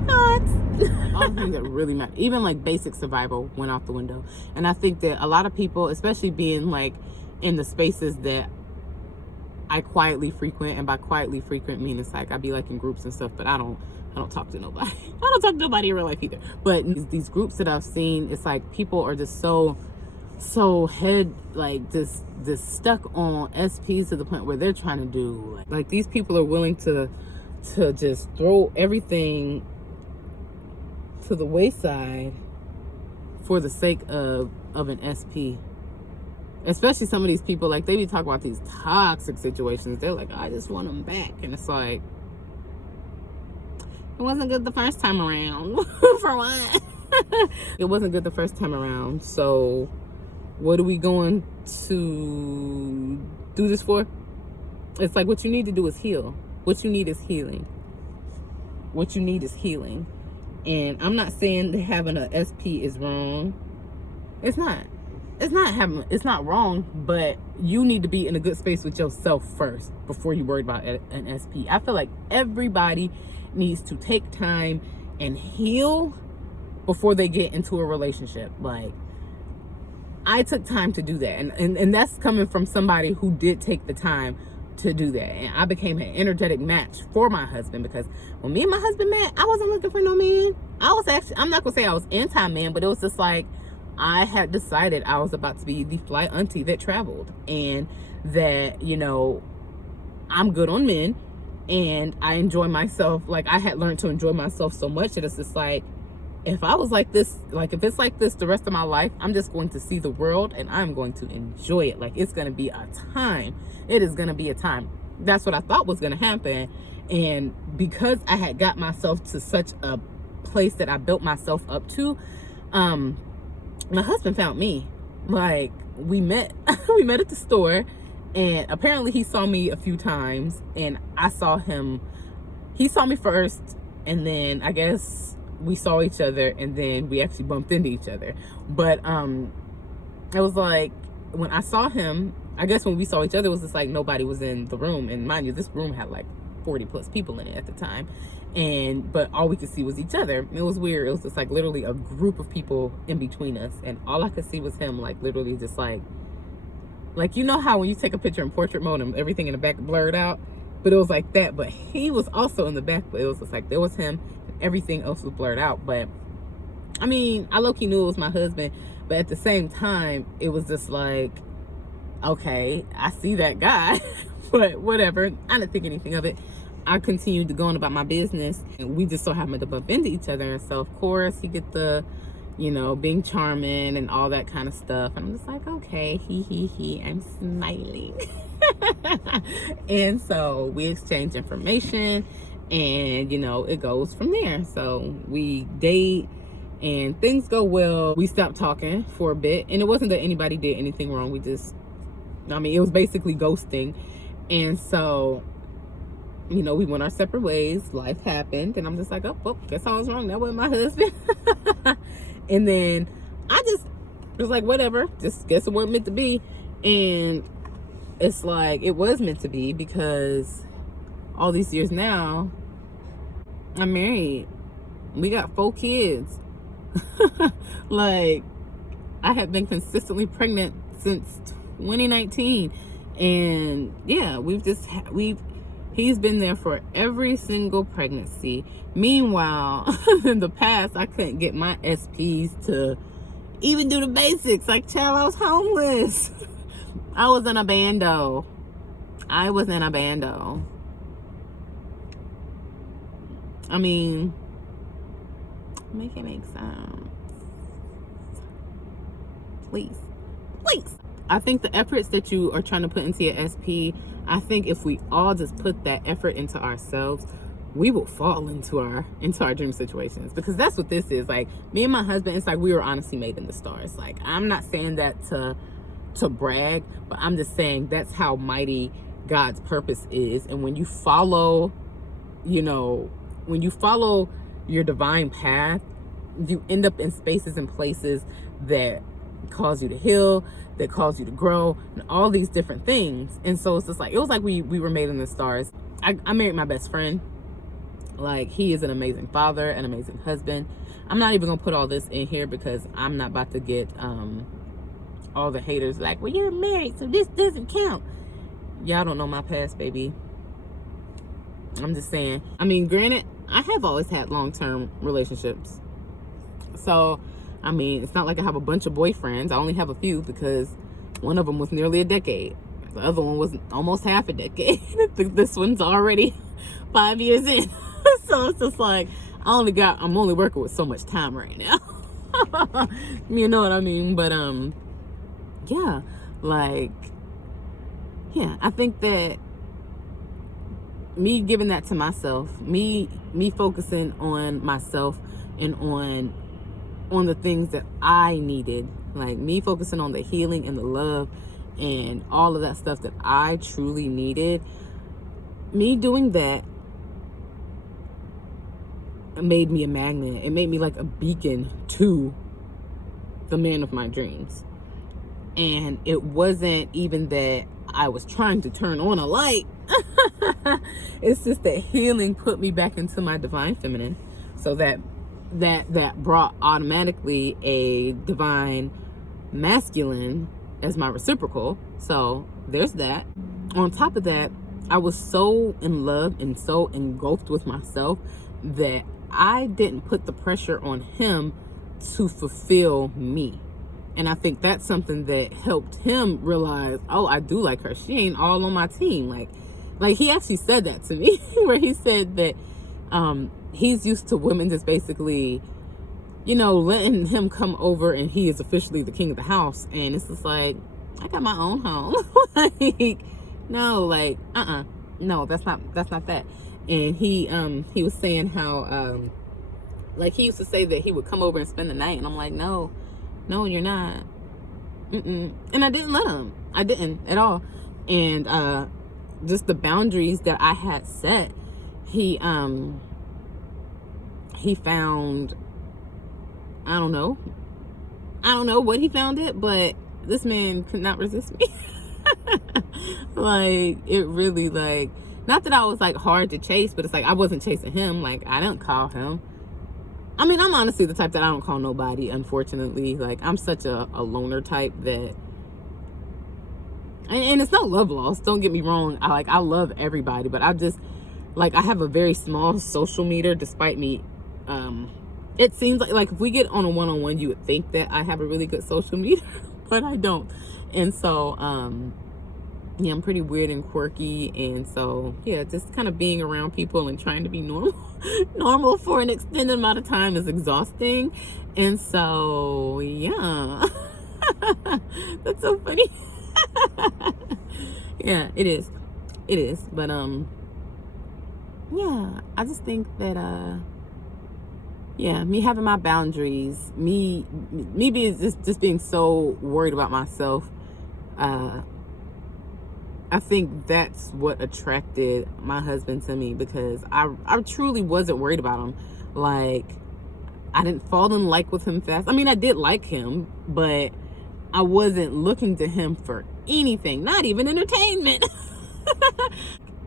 my thoughts. All the things that really matter, even like basic survival, went out the window. And I think that a lot of people, especially being like in the spaces that I quietly frequent, and by quietly frequent mean it's like I be like in groups and stuff, but I don't talk to nobody. I don't talk to nobody in real life either. But these groups that I've seen, it's like people are just so head, like just stuck on SPs to the point where they're trying to do like these people are willing to just throw everything to the wayside for the sake of an SP. Especially some of these people, like they be talking about these toxic situations. They're like, I just want them back. And it's like, it wasn't good the first time around. For what? It wasn't good the first time around. So what are we going to do this for? It's like, what you need to do is heal. What you need is healing. What you need is healing. And I'm not saying that having an SP is wrong. It's not. It's not wrong, but you need to be in a good space with yourself first before you worry about an SP. I feel like everybody needs to take time and heal before they get into a relationship. Like, I took time to do that, and that's coming from somebody who did take the time to do that. And I became an energetic match for my husband, because when me and my husband met, I wasn't looking for no man. I'm not gonna say I was anti-man, but it was just like, I had decided I was about to be the fly auntie that traveled, and that, you know, I'm good on men and I enjoy myself. Like, I had learned to enjoy myself so much that it's just like, if I was like this, like if it's like this the rest of my life, I'm just going to see the world and I'm going to enjoy it. Like, it's going to be a time. It is going to be a time. That's what I thought was going to happen. And because I had got myself to such a place that I built myself up to, my husband found me. Like, we met at the store, and apparently he saw me a few times, and I saw him. He saw me first, and then I guess we saw each other, and then we actually bumped into each other. But it was like, when I saw him, I guess when we saw each other, it was just like nobody was in the room. And mind you, this room had like 40 plus people in it at the time. But all we could see was each other. It was weird. It was just like literally a group of people in between us, and all I could see was him, like literally just like you know how when you take a picture in portrait mode and everything in the back blurred out, but it was like that. But he was also in the back, but it was just like there was him and everything else was blurred out. But I mean, I low-key knew it was my husband, but at the same time it was just like, okay, I see that guy. But whatever, I didn't think anything of it. I continued to go on about my business, and we just so happened to bump into each other. And so of course he get the, you know, being charming and all that kind of stuff. And I'm just like, okay, he, I'm smiling. And so we exchange information, and you know, it goes from there. So we date and things go well. We stopped talking for a bit, and it wasn't that anybody did anything wrong. We just, I mean, it was basically ghosting. And so, you know, we went our separate ways. Life happened, and I'm just like, oh, well, guess I was wrong. That wasn't my husband. And then I just was like, whatever, just guess it wasn't meant to be. And it's like, it was meant to be, because all these years now, I'm married. We got 4 kids. Like, I have been consistently pregnant since 2019. And yeah, he's been there for every single pregnancy. Meanwhile, in the past, I couldn't get my SPs to even do the basics. Like, child, I was homeless. I was in a bando. I mean, make it make sense. Please. I think the efforts that you are trying to put into your SP, I think if we all just put that effort into ourselves, we will fall into our dream situations. Because that's what this is. Like, me and my husband, it's like we were honestly made in the stars. Like, I'm not saying that to brag, but I'm just saying that's how mighty God's purpose is. And when you follow, you know, your divine path, you end up in spaces and places that cause you to heal, that cause you to grow, and all these different things. And so it's just like, it was like we were made in the stars. I married my best friend, Like, he is an amazing father, an amazing husband. I'm not even gonna put all this in here because I'm not about to get all the haters like, well, you're married, so this doesn't count. Y'all don't know my past, baby. I'm just saying. I mean, granted, I have always had long-term relationships. So, I mean, it's not like I have a bunch of boyfriends. I only have a few because one of them was nearly a decade. The other one was almost half a decade. This one's already 5 years in. So it's just like, I'm only working with so much time right now. You know what I mean? But, yeah, like, yeah, I think that me giving that to myself, me focusing on myself and on the things that I needed, like me focusing on the healing and the love and all of that stuff that I truly needed, me doing that made me a magnet. It made me like a beacon to the man of my dreams. And it wasn't even that I was trying to turn on a light. It's just that healing put me back into my divine feminine, so that brought automatically a divine masculine as my reciprocal. So there's that. On top of that, I was so in love and so engulfed with myself that I didn't put the pressure on him to fulfill me. And I think that's something that helped him realize, oh, I do like her. She ain't all on my team. Like he actually said that to me, where he said that he's used to women just basically, letting him come over and he is officially the king of the house. And it's just like, I got my own home. Like, no, like, no, that's not that. And he was saying how, like he used to say that he would come over and spend the night. And I'm like, no, you're not. And I didn't let him. I didn't at all. And just the boundaries that I had set, he found, I don't know what he found it, but this man could not resist me. Like, it really, like, not that I was like hard to chase, but it's like I wasn't chasing him. Like, I didn't call him. I mean, I'm honestly the type that I don't call nobody, unfortunately. Like, I'm such a loner type that, and it's no love loss, don't get me wrong. I love everybody, but I just, like, I have a very small social meter, despite me, it seems like if we get on a one-on-one, you would think that I have a really good social meter, but I don't. And so, yeah, I'm pretty weird and quirky. And so, yeah, just kind of being around people and trying to be normal for an extended amount of time is exhausting. And so, yeah, that's so funny. Yeah, it is. But, yeah, I just think that, yeah, me having my boundaries, me being just being so worried about myself, I think that's what attracted my husband to me, because I truly wasn't worried about him. Like, I didn't fall in like with him fast. I mean, I did like him, but I wasn't looking to him for anything, not even entertainment.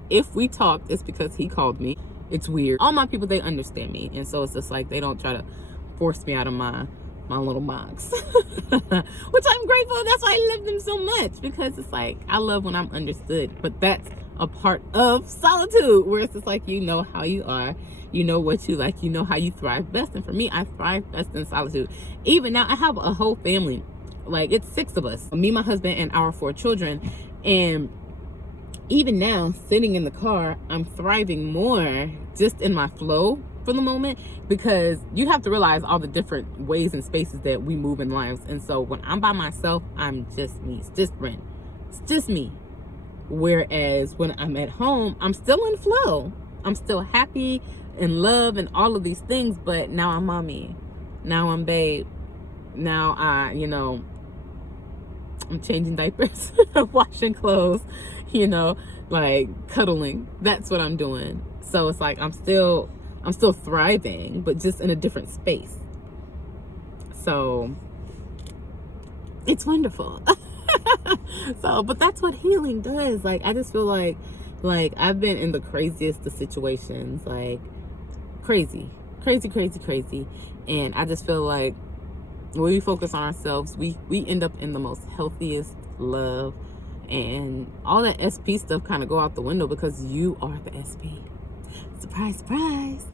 If we talked, it's because he called me. It's weird. All my people, they understand me. And so it's just like, they don't try to force me out of my little box. Which I'm grateful. That's why I love them so much, because it's like, I love when I'm understood. But that's a part of solitude, where it's just like, you know how you are, you know what you like, you know how you thrive best. And for me, I thrive best in solitude. Even now, I have a whole family. Like, it's 6 of us, me, my husband, and our 4 children. And even now, sitting in the car, I'm thriving more just in my flow for the moment, because you have to realize all the different ways and spaces that we move in lives. And so when I'm by myself, I'm just me. It's just Ren. It's just me. Whereas when I'm at home, I'm still in flow. I'm still happy and love and all of these things, but now I'm mommy. Now I'm babe. Now I'm changing diapers, washing clothes, like cuddling. That's what I'm doing. So it's like I'm still thriving, but just in a different space. So it's wonderful. So, but that's what healing does. Like, I just feel like I've been in the craziest of situations. Like, crazy. And I just feel like when we focus on ourselves, we end up in the most healthiest love, and all that SP stuff kind of go out the window because you are the SP. Surprise, surprise.